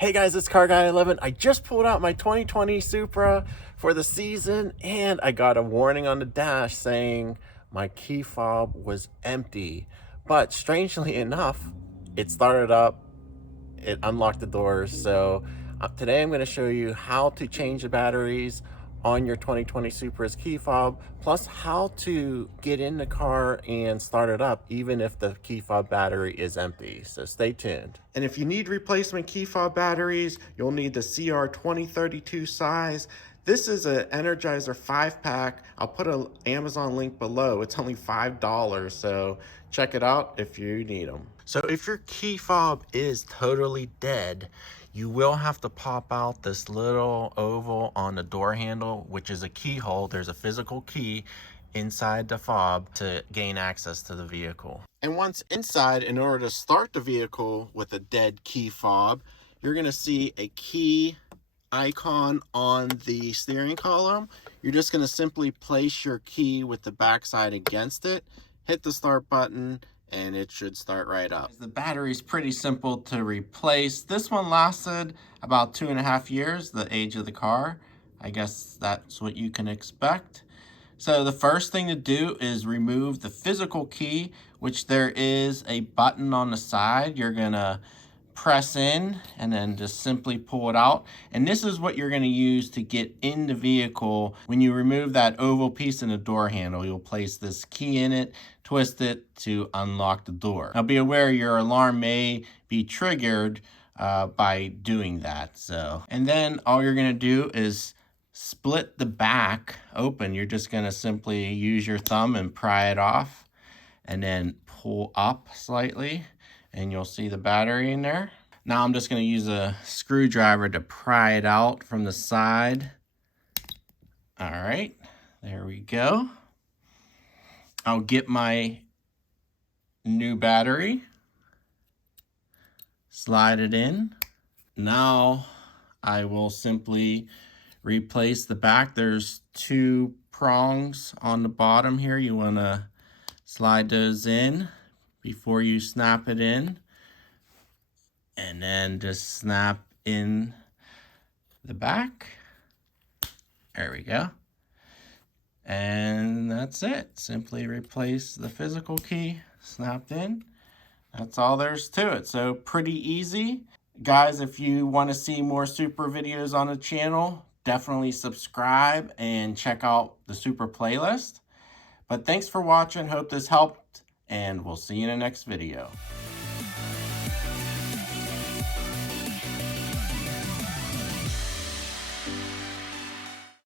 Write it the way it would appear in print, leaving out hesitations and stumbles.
Hey guys, it's Car Guy 11. I just pulled out my 2020 Supra for the season and I got a warning on the dash saying my key fob was empty. But strangely enough, it started up, it unlocked the doors. So today I'm going to show you how to change the batteries on your 2020 Supra's key fob, plus how to get in the car and start it up even if the key fob battery is empty. So stay tuned. And if you need replacement key fob batteries, you'll need the CR2032 size. This is an Energizer 5-pack. I'll put an Amazon link below. It's only $5, so check it out if you need them. So if your key fob is totally dead, you will have to pop out this little oval on the door handle, which is a keyhole. There's a physical key inside the fob to gain access to the vehicle. And once inside, in order to start the vehicle with a dead key fob, you're gonna see a key icon on the steering column. You're just going to simply place your key with the backside against it, hit the start button, and it should start right up. The battery is pretty simple to replace. This one lasted about 2.5 years, the age of the car. I guess that's what you can expect. So the first thing to do is remove the physical key, which there is a button on the side. You're gonna press in and then just simply pull it out. And this is what you're going to use to get in the vehicle. When you remove that oval piece in the door handle, you'll place this key in it, twist it to unlock the door. Now be aware your alarm may be triggered by doing that. And then all you're going to do is split the back open. You're just going to simply use your thumb and pry it off and then pull up slightly, and you'll see the battery in there. Now I'm just going to use a screwdriver to pry it out from the side. All right, there we go. I'll get my new battery, slide it in. Now I will simply replace the back. There's 2 prongs on the bottom here. You want to slide those in before you snap it in, and then just snap in the back. There we go. And that's it. Simply replace the physical key, snapped in. That's all there's to it. So pretty easy. Guys, if you want to see more Supra videos on the channel, definitely subscribe and check out the Supra playlist. But thanks for watching. Hope this helped, and we'll see you in the next video.